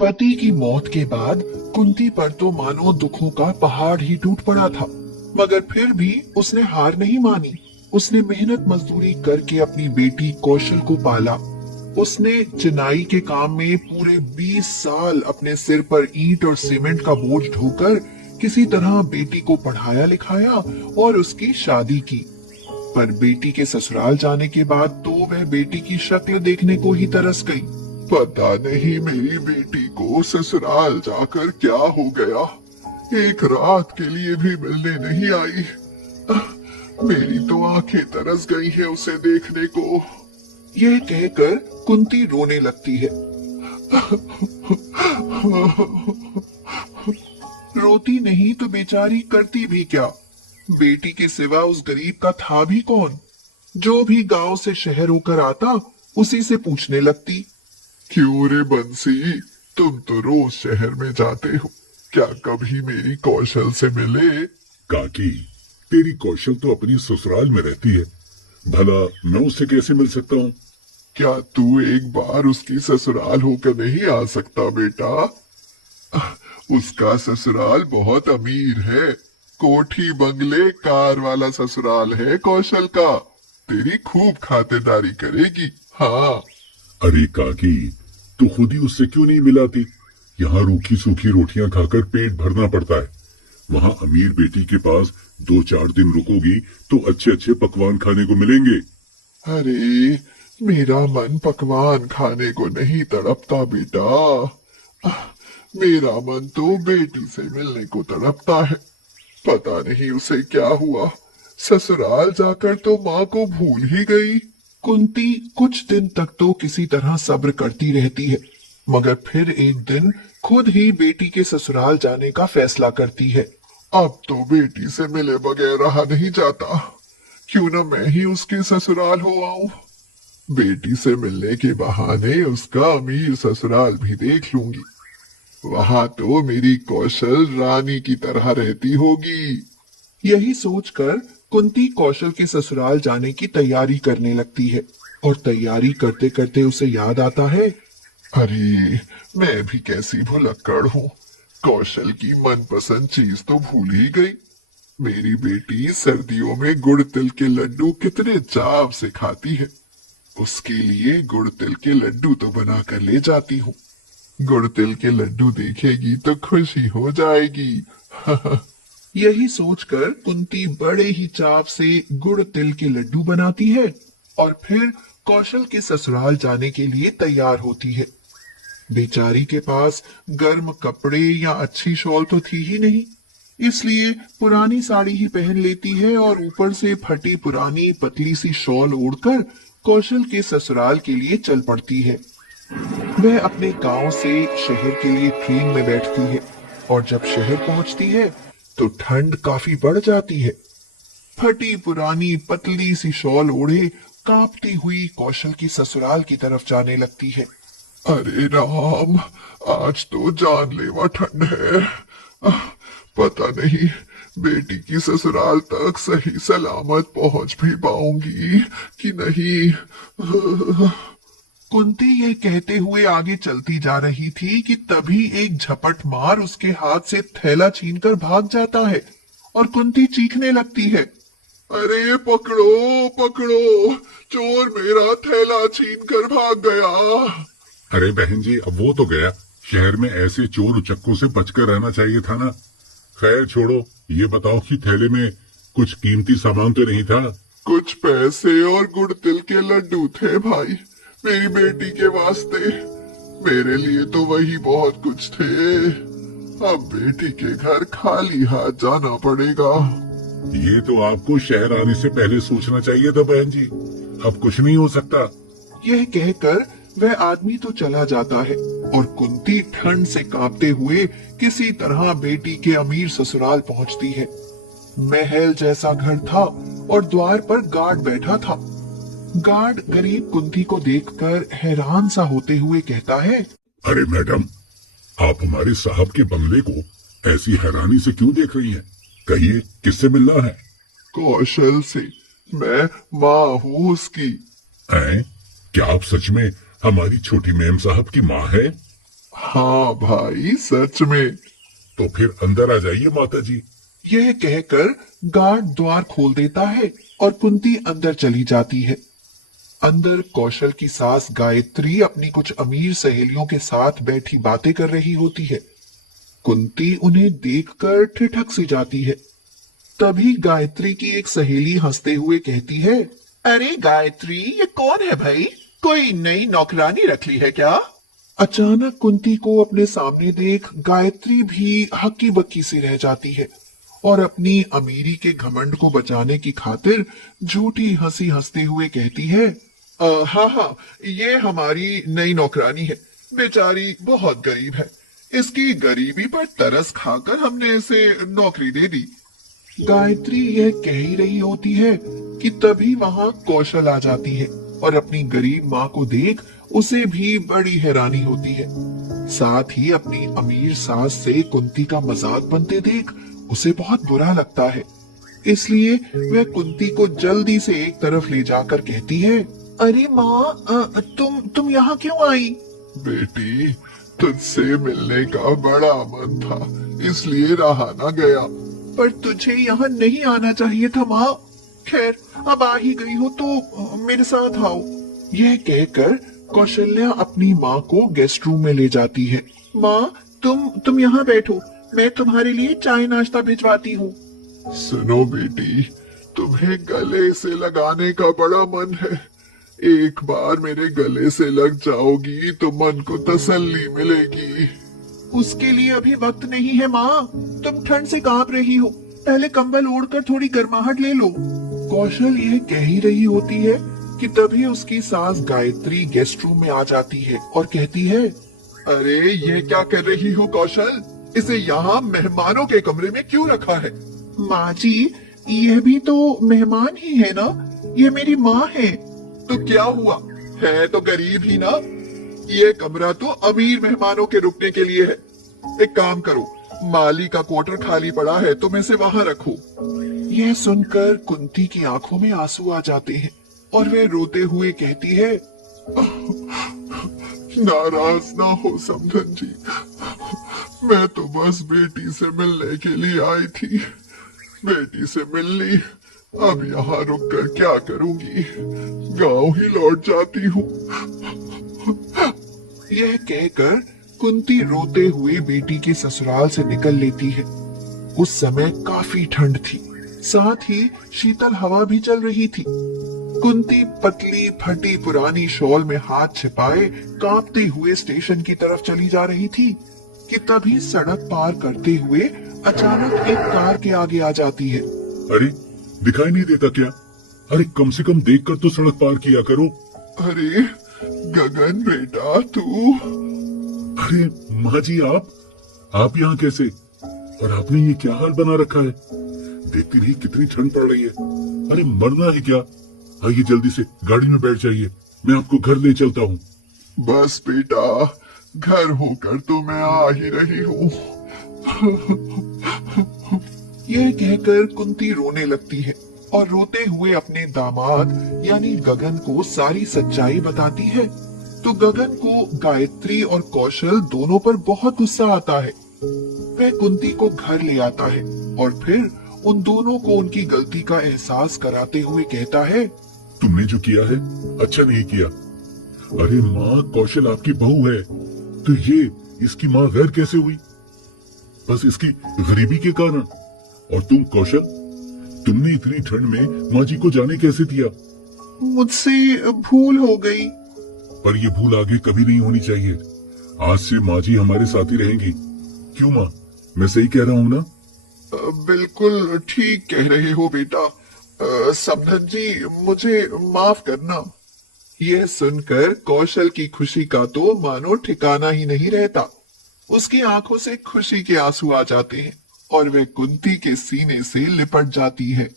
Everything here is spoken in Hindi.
पति की मौत के बाद कुंती पर तो मानो दुखों का पहाड़ ही टूट पड़ा था, मगर फिर भी उसने हार नहीं मानी। उसने मेहनत मजदूरी करके अपनी बेटी कौशल को पाला। उसने चिनाई के काम में पूरे 20 साल अपने सिर पर ईंट और सीमेंट का बोझ ढोकर किसी तरह बेटी को पढ़ाया लिखाया और उसकी शादी की। पर बेटी के ससुराल जाने के बाद तो वह बेटी की शक्ल देखने को ही तरस गई। पता नहीं मेरी बेटी को ससुराल जाकर क्या हो गया, एक रात के लिए भी मिलने नहीं आई। मेरी तो आंखें तरस गई है उसे देखने को। यह कहकर कुंती रोने लगती है। रोती नहीं तो बेचारी करती भी क्या? बेटी के सिवा उस गरीब का था भी कौन? जो भी गांव से शहर होकर आता उसी से पूछने लगती। क्यों रे बंसी, तुम तो रोज शहर में जाते हो, क्या कभी मेरी कौशल से मिले? काकी, तेरी कौशल तो अपनी ससुराल में रहती है, भला मैं उससे कैसे मिल सकता हूँ? क्या तू एक बार उसकी ससुराल होकर नहीं आ सकता बेटा? उसका ससुराल बहुत अमीर है, कोठी बंगले कार वाला ससुराल है कौशल का। तेरी खूब खातिरदारी करेगी। हाँ। अरे काकी, तू खुद ही उससे क्यों नहीं मिलाती? यहाँ रूखी सूखी रोटियां खाकर पेट भरना पड़ता है, वहाँ अमीर बेटी के पास 2-4 दिन रुकोगी तो अच्छे अच्छे पकवान खाने को मिलेंगे। अरे मेरा मन पकवान खाने को नहीं तड़पता बेटा, मेरा मन तो बेटी से मिलने को तड़पता है। पता नहीं उसे क्या हुआ, ससुराल जाकर तो माँ को भूल ही गई। कुंती कुछ दिन तक तो किसी तरह सब्र करती रहती है, मगर फिर एक दिन खुद ही बेटी के ससुराल जाने का फैसला करती है। अब तो बेटी से मिले बगैर रहा नहीं जाता, क्यों न मैं ही उसके ससुराल हो आऊं। बेटी से मिलने के बहाने उसका अमीर ससुराल भी देख लूंगी, वहां तो मेरी कौशल रानी की तरह रहती होगी। यही सोचकर कुंती कौशल के ससुराल जाने की तैयारी करने लगती है, और तैयारी करते करते उसे याद आता है, अरे मैं भी कैसी भुलक्कड़ हूँ, कौशल की मनपसंद चीज तो भूल ही गई। मेरी बेटी सर्दियों में गुड़ तिल के लड्डू कितने चाव से खाती है, उसके लिए गुड़ तिल के लड्डू तो बना कर ले जाती हूँ। गुड़ तिल के लड्डू देखेगी तो खुशी हो जाएगी। यही सोचकर कुंती बड़े ही चाव से गुड़ तिल के लड्डू बनाती है और फिर कौशल के ससुराल जाने के लिए तैयार होती है। बेचारी के पास गर्म कपड़े या अच्छी शॉल तो थी ही नहीं, इसलिए पुरानी साड़ी ही पहन लेती है और ऊपर से फटी पुरानी पतली सी शॉल ओढ़कर कौशल के ससुराल के लिए चल पड़ती है। वह अपने गांव से शहर के लिए ट्रेन में बैठती है, और जब शहर पहुंचती है तो ठंड काफी बढ़ जाती है। फटी पुरानी पतली सी शॉल ओढ़े कांपती हुई कौशल की ससुराल की तरफ जाने लगती है। अरे राम, आज तो जानलेवा ठंड है, पता नहीं बेटी की ससुराल तक सही सलामत पहुंच भी पाऊंगी कि नहीं। कुंती यह कहते हुए आगे चलती जा रही थी कि तभी एक झपट मार उसके हाथ से थैला छीनकर भाग जाता है और कुंती चीखने लगती है, अरे पकड़ो पकड़ो, चोर मेरा थैला छीनकर भाग गया। अरे बहन जी, अब वो तो गया, शहर में ऐसे चोर उचक्कों से बचकर रहना चाहिए था ना। खैर छोड़ो, ये बताओ कि थैले में कुछ कीमती सामान तो नहीं था? कुछ पैसे और गुड़ तिल के लड्डू थे भाई, मेरी बेटी के वास्ते। मेरे लिए तो वही बहुत कुछ थे, अब बेटी के घर खाली हाथ जाना पड़ेगा। ये तो आपको शहर आने से पहले सोचना चाहिए था बहन जी, अब कुछ नहीं हो सकता। यह कहकर वह आदमी तो चला जाता है और कुंती ठंड से कांपते हुए किसी तरह बेटी के अमीर ससुराल पहुंचती है। महल जैसा घर था और द्वार पर गार्ड बैठा था। गार्ड गरीब कुंती को देखकर हैरान सा होते हुए कहता है, अरे मैडम, आप हमारे साहब के बंगले को ऐसी हैरानी से क्यों देख रही हैं? कहिए, किससे मिलना है? कौशल से, मैं माँ हूँ उसकी। क्या आप सच में हमारी छोटी मैम साहब की माँ है? हाँ भाई, सच में। तो फिर अंदर आ जाइए माता जी। यह कहकर गार्ड द्वार खोल देता है और कुंती अंदर चली जाती है। अंदर कौशल की सास गायत्री अपनी कुछ अमीर सहेलियों के साथ बैठी बातें कर रही होती है। कुंती उन्हें देखकर ठिठक सी जाती है। तभी गायत्री की एक सहेली हंसते हुए कहती है, अरे गायत्री, ये कौन है भाई? कोई नई नौकरानी रख ली है क्या? अचानक कुंती को अपने सामने देख गायत्री भी हक्की बक्की सी रह जाती है और अपनी अमीरी के घमंड को बचाने की खातिर झूठी हंसी हंसते हुए कहती है, हाँ हाँ, ये हमारी नई नौकरानी है। बेचारी बहुत गरीब है। इसकी गरीबी पर तरस खाकर हमने इसे नौकरी दे दी। गायत्री यह कह ही रही होती है कि तभी वहां कौशल आ जाती है और अपनी गरीब माँ को देख उसे भी बड़ी हैरानी होती है। साथ ही अपनी अमीर सास से कुंती का मजाक बनते देख उसे बहुत बुरा लगता है। इसलिए वह कुंती को जल्दी से एक तरफ ले जाकर कहती है, अरे माँ, तुम यहाँ क्यों आई? बेटी, तुझसे मिलने का बड़ा मन था, इसलिए रहा न गया। पर तुझे यहाँ नहीं आना चाहिए था माँ। खैर, अब आ ही गई हो तो मेरे साथ आओ। यह कहकर कौशल्या अपनी माँ को गेस्ट रूम में ले जाती है। माँ, तुम यहाँ बैठो, मैं तुम्हारे लिए चाय नाश्ता भिजवाती हूँ। सुनो बेटी, तुम्हें गले से लगाने का बड़ा मन है। एक बार मेरे गले से लग जाओगी तो मन को तसल्ली मिलेगी। उसके लिए अभी वक्त नहीं है माँ। तुम ठंड से कांप रही हो, पहले कंबल ओढ़कर थोड़ी गर्माहट ले लो। कौशल यह कह ही रही होती है कि तभी उसकी सास गायत्री गेस्ट रूम में आ जाती है और कहती है, अरे ये क्या कर रही हो कौशल? इसे यहाँ मेहमानों के कमरे में क्यों रखा है? माँ जी, यह भी तो मेहमान ही है ना। यह मेरी माँ है। तो क्या हुआ, है तो गरीब ही ना। ये कमरा तो अमीर मेहमानों के रुकने के लिए है। एक काम करो, माली का क्वार्टर खाली पड़ा है, तुम इसे वहां रखो। यह सुनकर कुंती की आंखों में आंसू आ जाते हैं और वह रोते हुए कहती है, नाराज ना हो समधन जी, मैं तो बस बेटी से मिलने के लिए आई थी। बेटी से मिल ली, अब यहाँ रुक कर क्या करूंगी, गांव ही लौट जाती हूँ। यह कहकर कुंती रोते हुए बेटी के ससुराल से निकल लेती है। उस समय काफी ठंड थी, साथ ही शीतल हवा भी चल रही थी। कुंती पतली फटी पुरानी शॉल में हाथ छिपाए कांपते हुए स्टेशन की तरफ चली जा रही थी कि तभी सड़क पार करते हुए अचानक एक कार के आगे आ जाती है। अरे, दिखाई नहीं देता क्या? अरे कम से कम देखकर तो सड़क पार किया करो। अरे गगन बेटा, तू? अरे माँ जी, आप यहाँ कैसे? और आपने ये क्या हाल बना रखा है? देखती रही कितनी ठंड पड़ रही है। अरे मरना है क्या? आइए जल्दी से गाड़ी में बैठ जाइए, मैं आपको घर ले चलता हूँ। बस बेटा, घर होकर तो मैं आ ही रही हूँ। यह कहकर कुंती रोने लगती है और रोते हुए अपने दामाद यानी गगन को सारी सच्चाई बताती है। तो गगन को गायत्री और कौशल दोनों पर बहुत गुस्सा आता है। वह कुंती को घर ले आता है और फिर उन दोनों को उनकी गलती का एहसास कराते हुए कहता है, तुमने जो किया है अच्छा नहीं किया। अरे माँ, कौशल आपकी बहू है, तो ये इसकी माँ गैर कैसे हुई? बस इसकी गरीबी के कारण। और तुम कौशल, तुमने इतनी ठंड में माँ जी को जाने कैसे दिया? मुझसे भूल हो गई। पर ये भूल आगे कभी नहीं होनी चाहिए। आज से माँ जी हमारे साथ ही रहेंगी। क्यों माँ, मैं सही कह रहा हूँ ना? बिल्कुल ठीक कह रहे हो बेटा। समधन जी, मुझे माफ करना। यह सुनकर कौशल की खुशी का तो मानो ठिकाना ही नहीं रहता। उसकी आंखों से खुशी के आंसू आ जाते हैं और वह कुंती के सीने से लिपट जाती है।